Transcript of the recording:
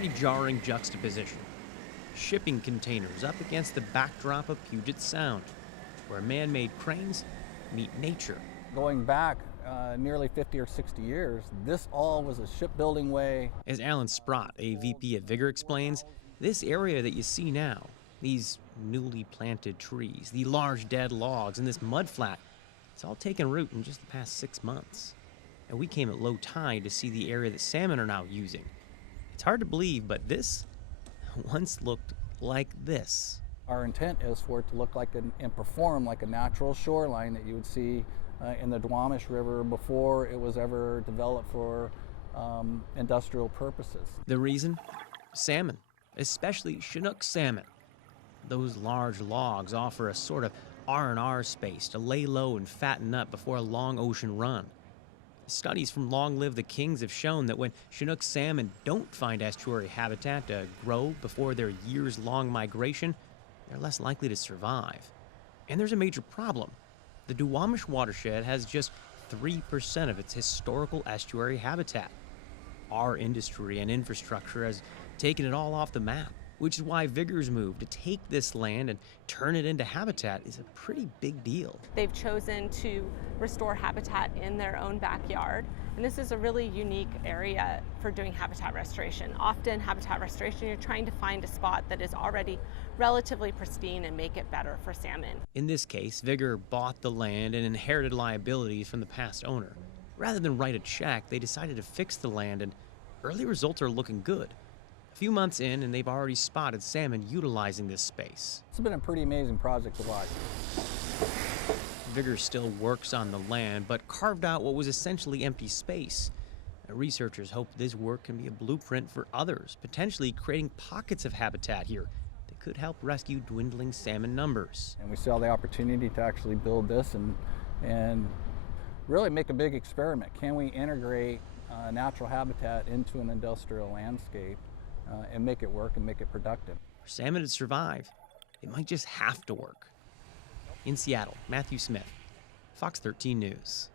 pretty jarring juxtaposition. Shipping containers up against the backdrop of Puget Sound, where man-made cranes meet nature. Going back nearly 50 or 60 years, this all was a shipbuilding way. As Alan Sprott, a VP at Vigor, explains, this area that you see now, these newly planted trees, the large dead logs, and this mudflat, it's all taken root in just the past 6 months. And we came at low tide to see the area that salmon are now using. It's hard to believe, but this once looked like this. Our intent is for it to look like and perform like a natural shoreline that you would see in the Duwamish River before it was ever developed for industrial purposes. The reason? Salmon, especially Chinook salmon. Those large logs offer a sort of R&R space to lay low and fatten up before a long ocean run. Studies from Long Live the Kings have shown that when Chinook salmon don't find estuary habitat to grow before their years-long migration, they're less likely to survive. And there's a major problem. The Duwamish watershed has just 3% of its historical estuary habitat. Our industry and infrastructure has taken it all off the map, which is why Vigor's move to take this land and turn it into habitat is a pretty big deal. They've chosen to restore habitat in their own backyard, and this is a really unique area for doing habitat restoration. Often habitat restoration, you're trying to find a spot that is already relatively pristine and make it better for salmon. In this case, Vigor bought the land and inherited liabilities from the past owner. Rather than write a check, they decided to fix the land, and early results are looking good. A few months in, and they've already spotted salmon utilizing this space. It's been a pretty amazing project to watch. Vigor still works on the land, but carved out what was essentially empty space. Researchers hope this work can be a blueprint for others, potentially creating pockets of habitat here that could help rescue dwindling salmon numbers. And we saw the opportunity to actually build this and really make a big experiment. Can we integrate natural habitat into an industrial landscape and make it work and make it productive? For salmon to survive, it might just have to work. In Seattle, Matthew Smith, FOX13 News.